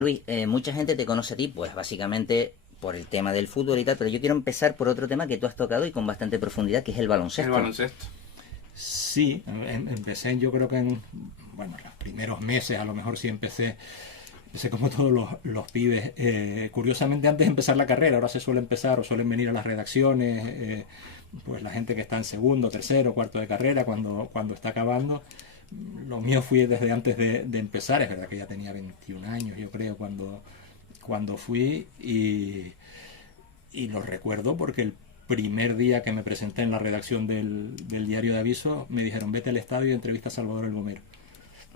Luis, mucha gente te conoce a ti, pues básicamente por el tema del fútbol y tal, pero yo quiero empezar por otro tema que tú has tocado y con bastante profundidad, que es el El baloncesto. baloncesto. Sí, empecé yo creo que en, bueno, los primeros meses, a lo mejor sí empecé como todos los pibes. Curiosamente antes de empezar la carrera, ahora se suele empezar o suelen venir a las redacciones, pues la gente que está en segundo, tercero, cuarto de carrera, cuando está acabando. Lo mío fui desde antes de empezar, es verdad que ya tenía 21 años yo creo cuando fui y lo recuerdo porque el primer día que me presenté en la redacción del diario de aviso me dijeron vete al estadio y entrevista a Salvador El Gomero.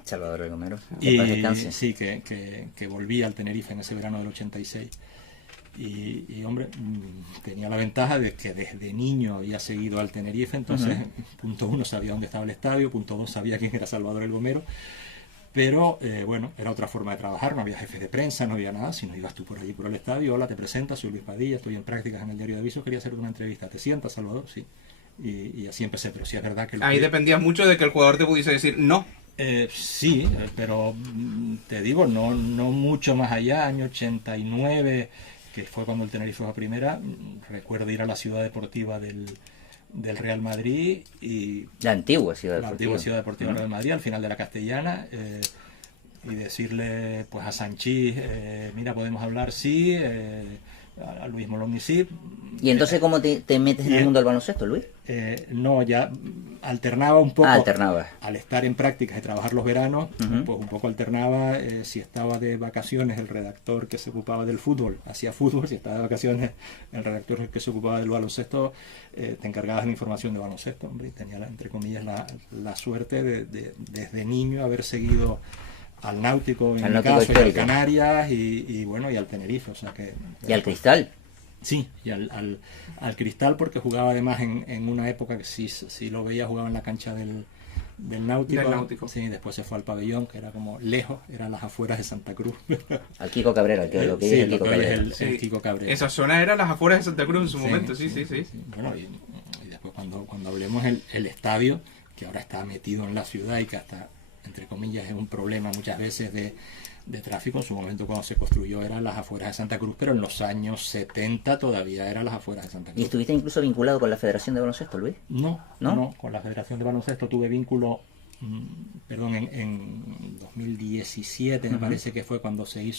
Salvador El Gomero, que paz Y descanse. sí, que volví al Tenerife en ese verano del 86. Y hombre, tenía la ventaja de que desde niño había seguido al Tenerife, entonces punto uno sabía dónde estaba el estadio, punto dos sabía quién era Salvador El Gomero, pero bueno, era otra forma de trabajar, no había jefes de prensa, no había nada, sino ibas tú por allí por el estadio, hola, te presentas, soy Luis Padilla, estoy en prácticas en el diario de avisos, quería hacer una entrevista, ¿te sientas, Salvador? Sí. Y así empecé, pero sí es verdad que... Ahí dependía mucho de que el jugador te pudiese decir no. Sí, pero te digo, no mucho más allá, año 89, que fue cuando el Tenerife fue a primera, recuerdo ir a la ciudad deportiva del Real Madrid y La antigua ciudad la deportiva. antigua ciudad deportiva del Real Madrid, al final de la Castellana, y decirle pues a Sanchís, mira, podemos hablar, sí, a Luis Molomni, sí. ¿Y entonces cómo te metes en el mundo del baloncesto, Luis? No, ya alternaba un poco. Alternaba. Al estar en prácticas y trabajar los veranos, pues un poco alternaba. Si estaba de vacaciones el redactor que se ocupaba del fútbol, hacía fútbol. Si estaba de vacaciones el redactor que se ocupaba del baloncesto, te encargabas de la información de baloncesto. Hombre, y tenía, entre comillas, la suerte de desde niño haber seguido al Náutico, en mi caso, y al Canarias y bueno, y al Tenerife. O sea que, ¿Y al Cristal? Sí, y al Cristal, porque jugaba además en una época que sí lo veía, jugaba en la cancha del Náutico. Sí, después se fue al pabellón, que era como lejos, eran las afueras de Santa Cruz. Al Kiko Cabrera, lo que sí, es el Kiko Cabrera. El Kiko Cabrera. Esa zona era las afueras de Santa Cruz en su momento, sí. Bueno, y después cuando hablemos el estadio, que ahora está metido en la ciudad y que hasta, entre comillas, es un problema muchas veces de tráfico, en su momento cuando se construyó eran las afueras de Santa Cruz, pero en los años 70 todavía eran las afueras de Santa Cruz. ¿Y estuviste incluso vinculado con la Federación de Baloncesto, Luis? No, con la Federación de Baloncesto tuve vínculo, en 2017 me parece que fue cuando se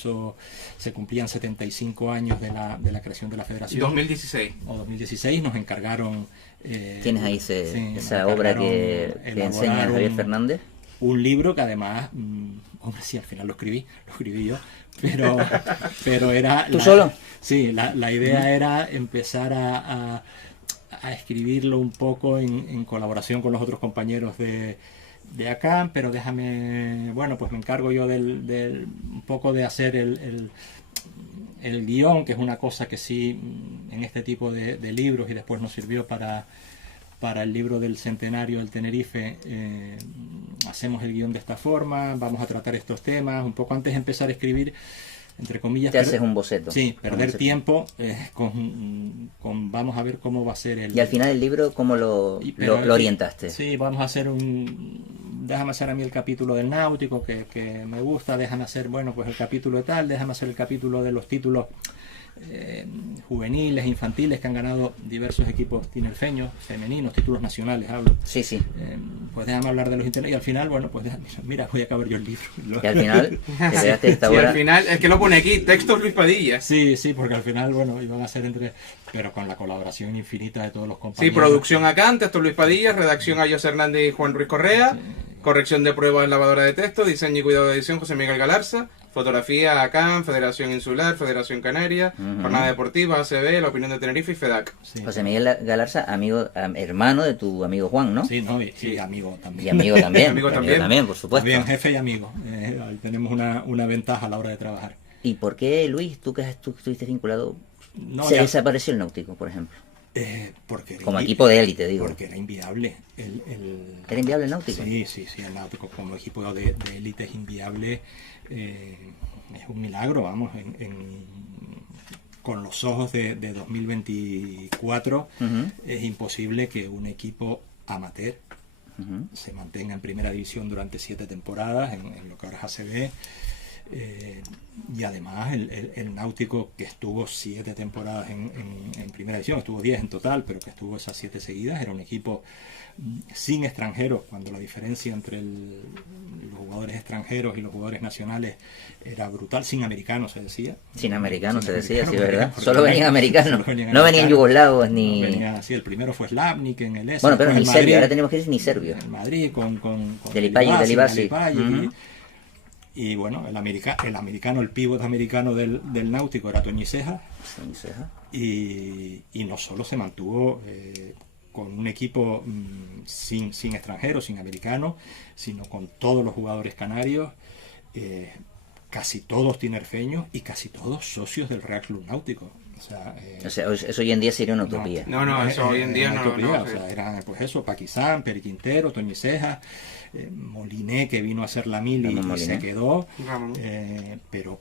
cumplían 75 años de la creación de la Federación. 2016. O 2016 nos encargaron... ¿Tienes ahí esa obra que enseña Javier Fernández? Un libro que además, hombre, sí, al final lo escribí yo, pero era... ¿Tú solo? Sí, la idea era empezar a escribirlo un poco en colaboración con los otros compañeros de acá, pero bueno, pues me encargo yo un poco de hacer el guión, que es una cosa que sí, en este tipo de libros, y después nos sirvió para el libro del centenario del Tenerife. Hacemos el guión de esta forma, vamos a tratar estos temas, un poco antes de empezar a escribir, entre comillas. Te haces un boceto. Sí, perder tiempo con vamos a ver cómo va a ser el... Y al final el libro, ¿cómo lo orientaste? Sí, vamos a hacer déjame hacer a mí el capítulo del Náutico, que me gusta, déjame hacer, bueno, pues el capítulo de tal, déjame hacer el capítulo de los títulos juveniles, infantiles, que han ganado diversos equipos tinerfeños, femeninos, títulos nacionales, hablo. Sí. Pues déjame hablar de los internet y al final, bueno, pues mira, voy a acabar yo el libro. Y al final, te pegaste esta obra. Sí, al final, es que lo pone aquí, textos Luis Padilla. Sí, porque al final, bueno, iban a ser pero con la colaboración infinita de todos los compañeros. Sí, producción acá, texto Luis Padilla, redacción a José Hernández y Juan Ruiz Correa, corrección de pruebas en lavadora de texto, diseño y cuidado de edición José Miguel Galarza, fotografía ACAM, Federación Insular, Federación Canaria, Jornada Deportiva, ACB, La Opinión de Tenerife y FEDAC. Sí. José Miguel Galarza, hermano de tu amigo Juan, ¿no? Sí, sí, amigo también. Y amigo también. amigo también, por supuesto. También jefe y amigo. Ahí tenemos una ventaja a la hora de trabajar. ¿Y por qué, Luis, tú estuviste vinculado, desapareció el Náutico, por ejemplo? Como equipo de élite, digo. Porque era inviable. ¿Era inviable el Náutico? Sí, el Náutico como equipo de élite es inviable. Es un milagro, vamos, con los ojos de 2024 es imposible que un equipo amateur se mantenga en primera división durante 7 temporadas, en lo que ahora es ACB. Y además el Náutico, que estuvo 7 temporadas en primera división, estuvo 10 en total, pero que estuvo esas 7 seguidas, era un equipo sin extranjeros, cuando la diferencia entre los jugadores extranjeros y los jugadores nacionales era brutal, sin americanos se decía. Sin americanos se decía, sí, porque- ¿verdad? porque Solo venían americanos, no venían americanos. yugoslavos No, ni... venía así, el primero fue Slavnik en el S. Bueno, pero después ni el serbio, Madrid, ahora tenemos que decir ni serbio. el Madrid con Delipay. Y bueno, el americano, el pívot americano del Náutico era Toñi Cejas. Sin ceja. Y no solo se mantuvo con un equipo sin extranjeros, sin americanos, sino con todos los jugadores canarios, casi todos tinerfeños y casi todos socios del Real Club Náutico. O sea, Eso hoy en día sería una utopía. No, eso hoy en día era no. una utopía. O Sí. sea, eran pues eso, Paquizán, Peri Quintero, Toñi Cejas, Moliné, que vino a hacer la mili y Ramón se Moliné. quedó, Ramón. pero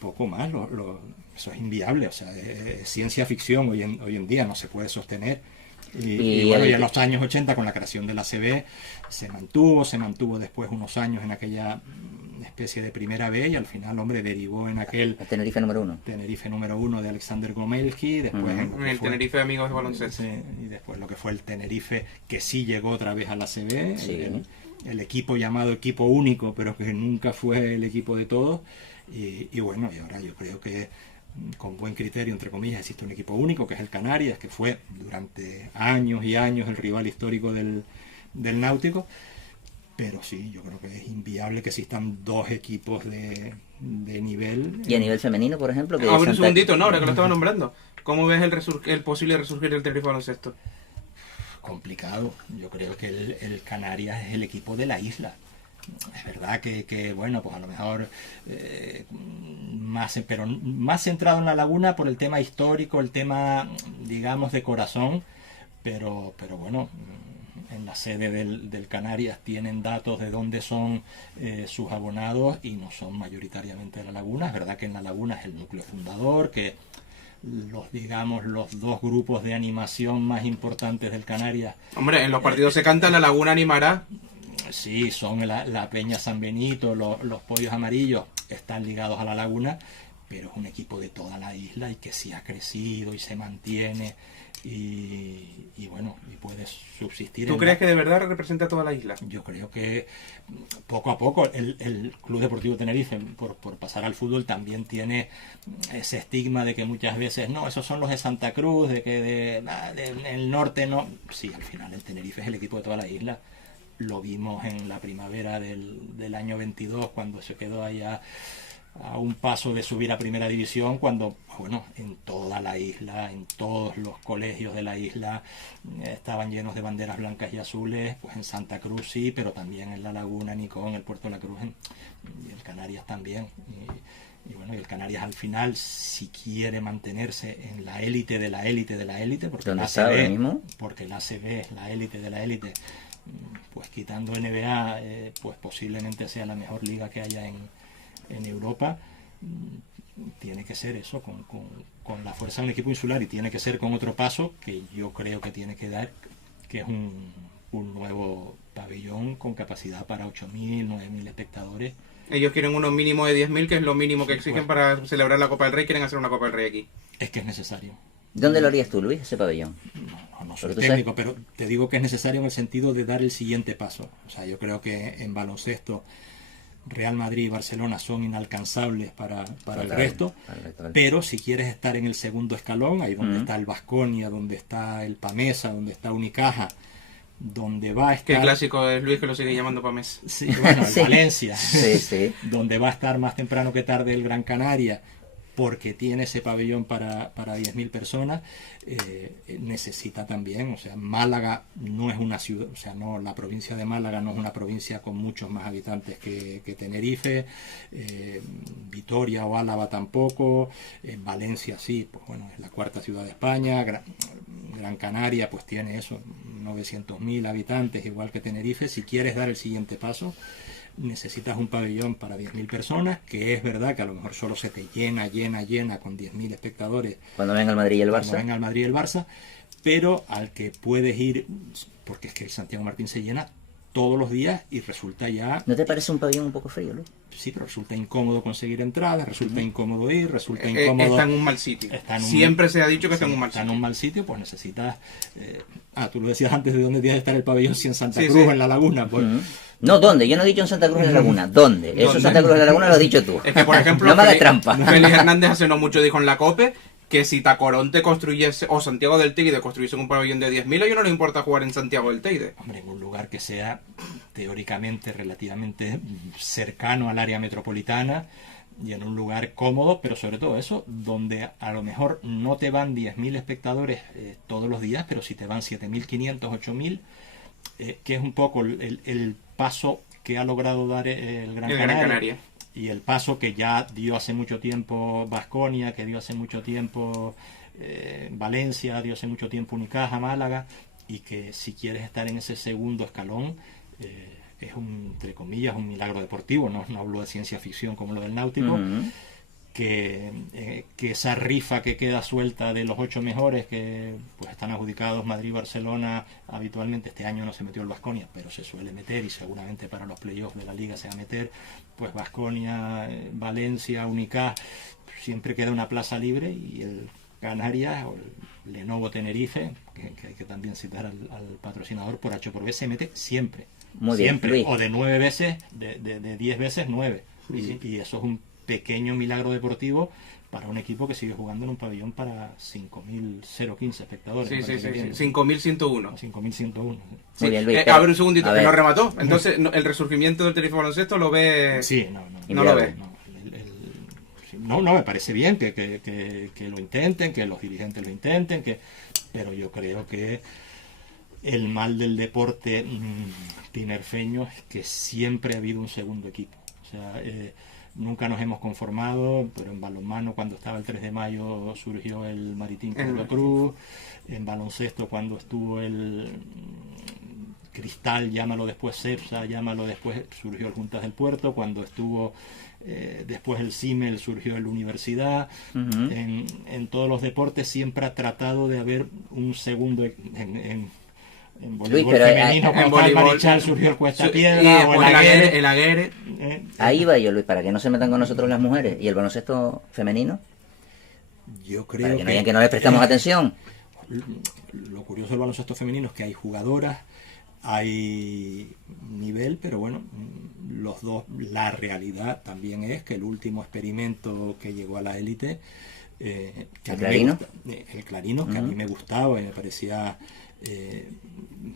poco más. Eso es inviable, o sea, es ciencia ficción hoy en día, no se puede sostener. Y bueno, ya en los años 80 con la creación de la ACB se mantuvo después unos años en aquella especie de primera B, y al final, hombre, derivó en aquel El Tenerife número 1. Tenerife número 1 de Alexander Gomelki, después en lo que El fue- Tenerife de Amigos de Baloncesto. sí, y después lo que fue el Tenerife, que sí llegó otra vez a la CB, Sí. el equipo llamado equipo único, pero que nunca fue el equipo de todos. Y bueno, y ahora yo creo que con buen criterio, entre comillas, existe un equipo único, que es el Canarias, que fue durante años y años el rival histórico del Náutico. Pero sí, yo creo que es inviable que existan 2 equipos de nivel. Y a nivel femenino, por ejemplo, que A ver, un Santa- segundito, no, ahora que lo estaba nombrando. ¿Cómo ves el posible resurgir del Tenerife Baloncesto? Complicado. Yo creo que el Canarias es el equipo de la isla. Es verdad que bueno, pues a lo mejor pero más centrado en la laguna por el tema histórico, el tema, digamos, de corazón, pero bueno, en la sede del Canarias tienen datos de dónde son sus abonados y no son mayoritariamente de la laguna. Es verdad que en la laguna es el núcleo fundador, que los 2 grupos de animación más importantes del Canarias, Hombre, en los partidos se canta La Laguna animará. sí, son la Peña San Benito, los Pollos Amarillos, están ligados a la laguna, pero es un equipo de toda la isla y que sí ha crecido y se mantiene y bueno, y puede subsistir. ¿Tú crees que de verdad representa a toda la isla? Yo creo que poco a poco el Club Deportivo Tenerife, por pasar al fútbol, también tiene ese estigma de que muchas veces, no, esos son los de Santa Cruz, de que el norte no. Sí, al final el Tenerife es el equipo de toda la isla. Lo vimos en la primavera del año 22, cuando se quedó allá a un paso de subir a primera división, cuando, bueno, en toda la isla, en todos los colegios de la isla estaban llenos de banderas blancas y azules, pues en Santa Cruz sí, pero también en La Laguna, Nicón, el Puerto de la Cruz, y el Canarias también. Y bueno, y el Canarias al final, si quiere mantenerse en la élite de la élite de la élite, porque ¿Dónde la está ahora ACB, mismo? porque la ACB es la élite de la élite, pues quitando NBA, pues posiblemente sea la mejor liga que haya en Europa. Tiene que ser eso, con la fuerza de un equipo insular, y tiene que ser con otro paso que yo creo que tiene que dar, que es un nuevo pabellón con capacidad para 8.000, 9.000 espectadores. Ellos quieren unos mínimos de 10.000, que es lo mínimo que exigen para celebrar la Copa del Rey. Quieren hacer una Copa del Rey aquí. Es que es necesario. ¿Dónde lo harías tú, Luis, ese pabellón? No soy Pero tú técnico, pero te digo que es necesario en el sentido de dar el siguiente paso. O sea, yo creo que en baloncesto Real Madrid y Barcelona son inalcanzables para el resto, pero si quieres estar en el segundo escalón, ahí donde está el Baskonia, donde está el Pamesa, donde está Unicaja, donde va a estar... Qué clásico es Luis, que lo sigue llamando Pamés. Sí, bueno, el Sí. Valencia, Sí. donde va a estar más temprano que tarde el Gran Canaria, porque tiene ese pabellón para 10.000 personas, necesita también, o sea, Málaga no es una ciudad, o sea, no, la provincia de Málaga no es una provincia con muchos más habitantes que Tenerife, Vitoria o Álava tampoco, Valencia sí, pues bueno, es la 4ª ciudad de España, Gran Canaria pues tiene eso, 900.000 habitantes, igual que Tenerife. Si quieres dar el siguiente paso, necesitas un pabellón para 10.000 personas, que es verdad que a lo mejor solo se te llena con 10.000 espectadores Cuando venga el Madrid y el cuando Barça. venga el Madrid y el Barça, pero al que puedes ir, porque es que el Santiago Martín se llena todos los días y resulta ya... ¿No te parece un pabellón un poco frío, Luis? Sí, pero resulta incómodo conseguir entradas, resulta incómodo ir, resulta incómodo... Está en un mal sitio. Siempre se ha dicho que está en un mal sitio. Está en un mal sitio, pues necesitas... tú lo decías antes, ¿de dónde tiene que estar el pabellón? Si en Santa Cruz, en La Laguna, pues... No, ¿dónde? Yo no he dicho en Santa Cruz de la Laguna. ¿Dónde? Eso Santa Cruz de la Laguna lo has dicho tú. Es que, por ejemplo, no me hagas trampa. Félix Hernández hace no mucho dijo en la COPE que si Tacoronte construyese, o Santiago del Teide construyese un pabellón de 10.000, a ellos no les importa jugar en Santiago del Teide. Hombre, en un lugar que sea teóricamente relativamente cercano al área metropolitana y en un lugar cómodo, pero sobre todo eso, donde a lo mejor no te van 10.000 espectadores todos los días, pero si te van 7.500, 8.000, que es un poco el paso que ha logrado dar el Gran Canaria. Y el paso que ya dio hace mucho tiempo Baskonia, que dio hace mucho tiempo Valencia, dio hace mucho tiempo Unicaja, Málaga, y que si quieres estar en ese segundo escalón es entre comillas, un milagro deportivo, no hablo de ciencia ficción como lo del Náutico, que esa rifa que queda suelta de los 8 mejores, que pues están adjudicados Madrid, Barcelona, habitualmente este año no se metió el Baskonia, pero se suele meter y seguramente para los playoffs de la Liga se va a meter, pues Baskonia, Valencia, Unicaja, siempre queda una plaza libre y el Canarias o el Lenovo Tenerife, que hay que también citar al patrocinador, por H por B se mete siempre. Muy bien, siempre, Luis. o de 9 veces, de 10 veces 9. Y eso es un pequeño milagro deportivo para un equipo que sigue jugando en un pabellón para 5.015 espectadores. Sí. 5.101. 5.101. Muy bien, Luis. A ver, un segundito, a que ver. no remató. Entonces, el resurgimiento del Tenerife Baloncesto lo ve... Sí, no lo ve. No, me parece bien que lo intenten, que los dirigentes lo intenten, pero yo creo que el mal del deporte tinerfeño es que siempre ha habido un segundo equipo. O sea, nunca nos hemos conformado, pero en balonmano cuando estaba el 3 de mayo surgió el Maritín Pueblo Cruz, en baloncesto cuando estuvo el Cristal, llámalo después Cepsa, llámalo después, surgió el Juntas del Puerto, cuando estuvo después el CIMEL, surgió el Universidad. En todos los deportes siempre ha tratado de haber un segundo en voleibol femenino, cuando el Marichal surgió el Cuesta Piedra, o el Aguere. Ahí va yo, Luis, para que no se metan con nosotros las mujeres. ¿Y el baloncesto femenino? Yo creo para que no digan que no les prestamos atención. Lo curioso del baloncesto femenino es que hay jugadoras, hay nivel, pero bueno, los dos, la realidad también es que el último experimento que llegó a la élite, ¿El Clarino? El Clarino, que a mí me gustaba y me parecía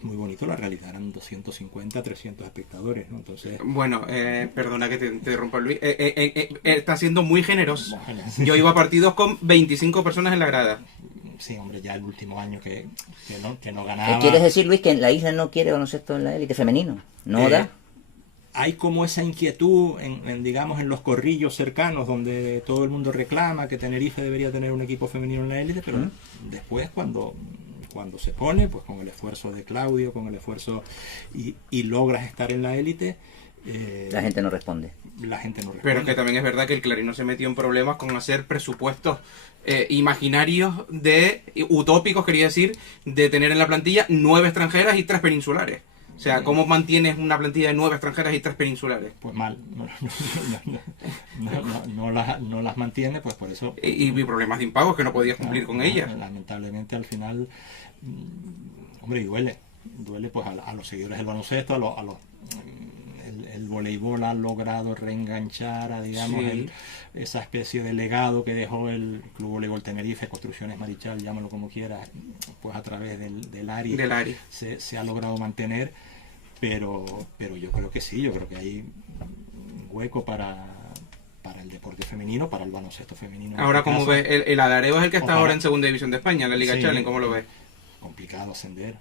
muy bonito, la realidad eran 250, 300 espectadores, ¿no? Entonces, bueno, perdona que te interrumpa, Luis, está siendo muy generoso. Yo iba a partidos con 25 personas en la grada. Sí, hombre, ya el último año que no ganaba. ¿Quieres decir, Luis, que la isla no quiere baloncesto en la élite femenino? ¿No da? Hay como esa inquietud digamos, en los corrillos cercanos donde todo el mundo reclama que Tenerife debería tener un equipo femenino en la élite, pero después cuando se pone, pues con el esfuerzo de Claudio, con el esfuerzo y logras estar en la élite, la gente no responde. Pero es que también es verdad que el Clarino se metió en problemas con hacer presupuestos imaginarios utópicos, quería decir, de tener en la plantilla 9 extranjeras y 3 peninsulares. O sea, ¿cómo mantienes una plantilla de 9 extranjeras y 3 peninsulares? Pues mal, no las mantiene, pues por eso... Y problemas de impagos que no podías cumplir con ellas. Lamentablemente al final, hombre, y duele pues a los seguidores del baloncesto, el voleibol ha logrado reenganchar a, digamos, esa especie de legado que dejó el Club Voleibol Tenerife, Construcciones Marichal, llámalo como quieras, pues a través del ARI, se ha logrado mantener, pero yo creo que sí, yo creo que hay un hueco para el deporte femenino, para el baloncesto femenino. Ahora, ¿cómo ves? El Adareo es el que está ahora en Segunda División de España, en la Liga Challenge, ¿cómo lo ves? Complicado ascender,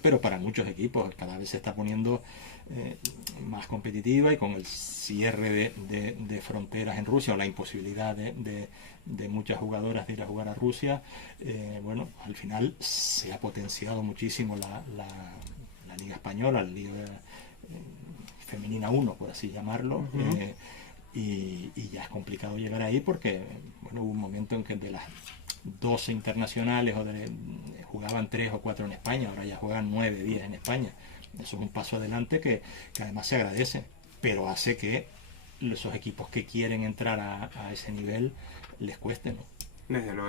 pero para muchos equipos cada vez se está poniendo más competitiva, y con el cierre de fronteras en Rusia o la imposibilidad de muchas jugadoras de ir a jugar a Rusia, bueno, al final se ha potenciado muchísimo la Liga Española, la Liga Femenina 1, por así llamarlo, y ya es complicado llegar ahí porque, bueno, hubo un momento en que de las 12 internacionales, jugaban 3 o 4 en España, ahora ya juegan 9, 10 en España. Eso es un paso adelante que además se agradece, pero hace que esos equipos que quieren entrar a ese nivel les cueste, ¿no? Desde luego.